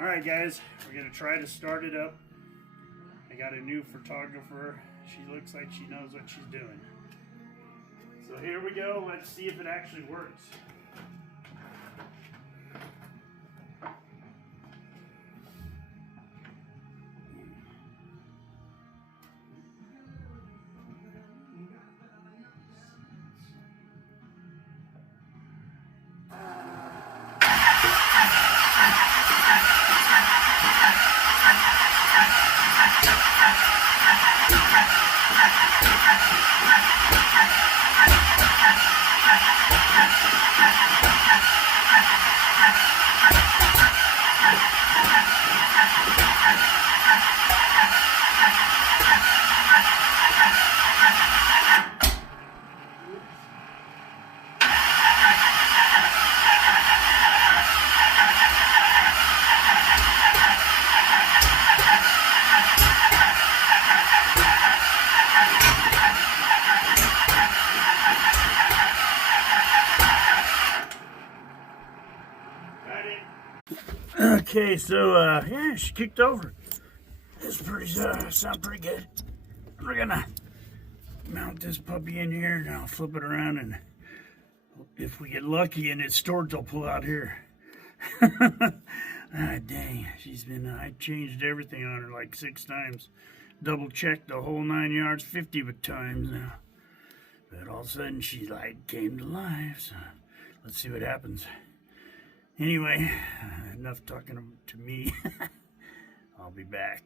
Alright guys, we're going to try to start it up. I got a new photographer. She looks like she knows what she's doing. So here we go. Let's see if it actually works. Okay, so yeah, she kicked over. This sound pretty good. We're gonna mount this puppy in here, and I'll flip it around, and if we get lucky and its storage will pull out here. Dang, I changed everything on her like 6 times. Double checked the whole 9 yards 50 times now. But all of a sudden she like came to life, so let's see what happens. Anyway, enough talking to me. I'll be back.